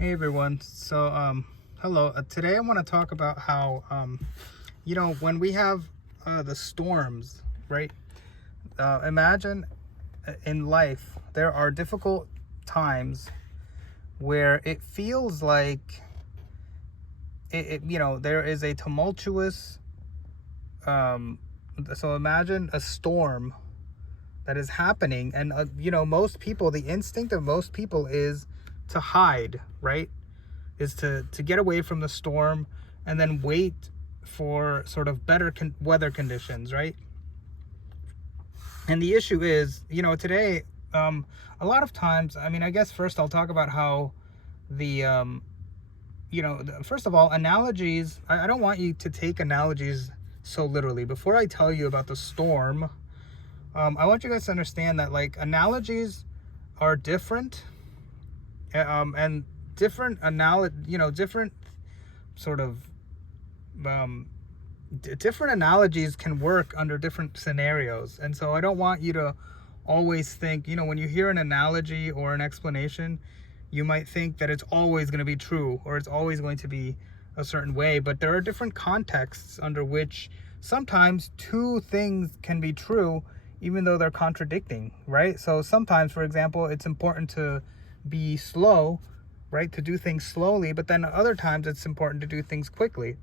Hey everyone. Hello. Today I want to talk about how, when we have the storms, right? Imagine in life there are difficult times where it feels like there is a tumultuous. Um, so imagine a storm that is happening, and most people, the instinct of most people is to hide, right? Is to get away from the storm and then wait for sort of better weather conditions, right? And the issue is, today, a lot of times, I guess first I'll talk about how the, first of all, analogies, I don't want you to take analogies so literally. Before I tell you about the storm, I want you guys to understand that, like, analogies are different, and different sort of different analogies can work under different scenarios. And so I don't want you to always think, when you hear an analogy or an explanation, you might think that it's always going to be true or it's always going to be a certain way. But there are different contexts under which sometimes two things can be true even though they're contradicting, right? So sometimes, for example, it's important to be slow, right? To do things slowly, but then other times it's important to do things quickly.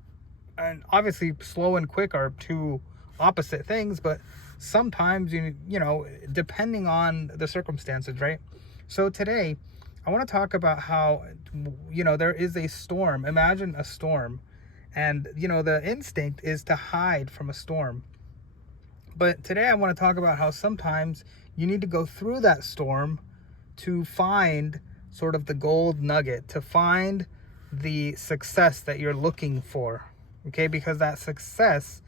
And obviously slow and quick are two opposite things, but sometimes, depending on the circumstances, right? So today I want to talk about how, there is a storm. Imagine a storm, and the instinct is to hide from a storm. But today I want to talk about how sometimes you need to go through that storm to find sort of the gold nugget, to find the success that you're looking for. Okay, because that success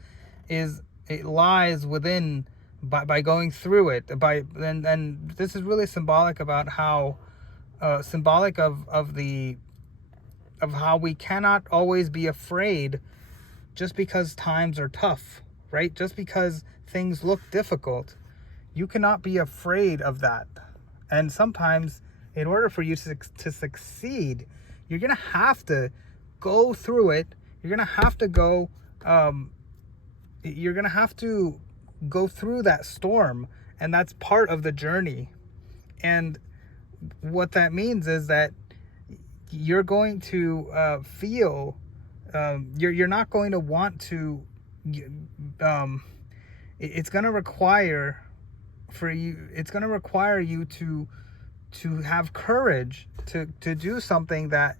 it lies within, by going through it, and this is really symbolic about how symbolic of how we cannot always be afraid just because times are tough, right? Just because things look difficult, you cannot be afraid of that. And sometimes, in order for you to succeed, you're gonna have to go through it. You're gonna have to go. You're gonna have to go through that storm, and that's part of the journey. And what that means is that you're going to feel. You're not going to want to. It's going to require for you. It's going to require you to have courage to do something that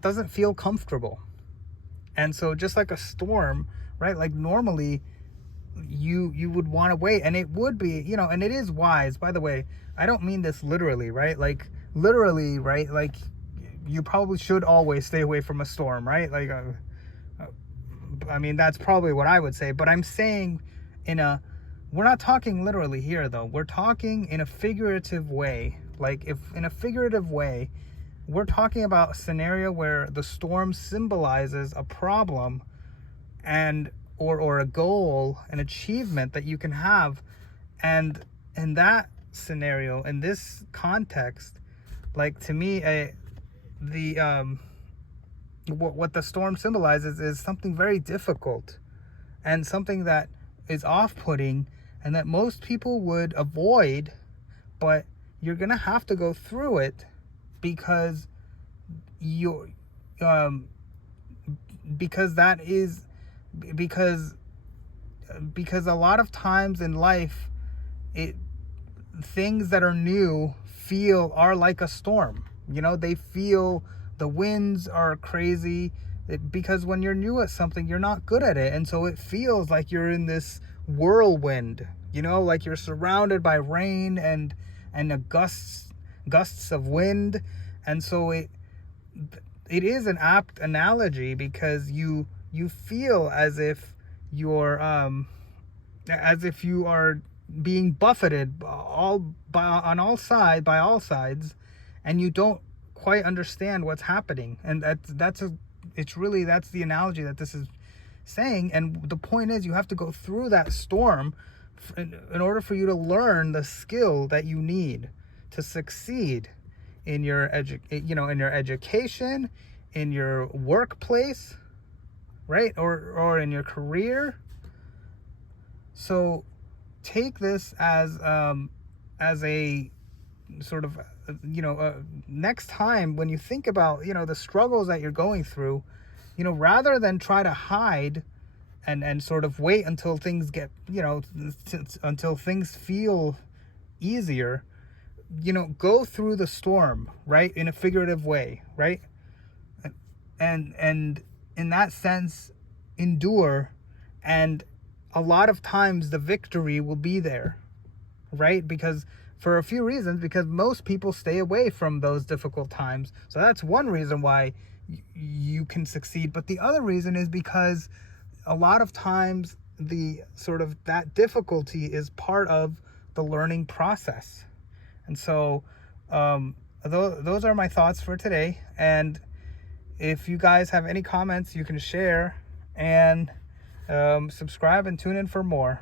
doesn't feel comfortable. And so just like a storm, right? Like normally you would want to wait, and it would be, and it is wise, by the way. I don't mean this literally, right? Like literally, right? Like you probably should always stay away from a storm, right? Like that's probably what I would say, but I'm saying we're not talking literally here though. We're talking in a figurative way. Like if in a figurative way, we're talking about a scenario where the storm symbolizes a problem and or a goal, an achievement that you can have. And in that scenario, in this context, like to me, what the storm symbolizes is something very difficult and something that is off-putting and that most people would avoid, but you're gonna have to go through it because you because that is because a lot of times in life, things that are new are like a storm. They feel the winds are crazy, because when you're new at something, you're not good at it, and so it feels like you're in this whirlwind. Like you're surrounded by rain and the gusts of wind. And so it is an apt analogy, because you feel as if you are being buffeted by all sides, and you don't quite understand what's happening. And that's the analogy that this is saying. And the point is, you have to go through that storm in order for you to learn the skill that you need. to succeed in your in your education, in your workplace, right? Or in your career. So take this as a sort of next time when you think about the struggles that you're going through, rather than try to hide and sort of wait until things get until things feel easier, go through the storm, right, in a figurative way, right, and in that sense endure, and a lot of times the victory will be there, right? Because for a few reasons, because most people stay away from those difficult times. So that's one reason why you can succeed. But the other reason is because a lot of times the sort of that difficulty is part of the learning process. And so those are my thoughts for today. And if you guys have any comments, you can share and subscribe and tune in for more.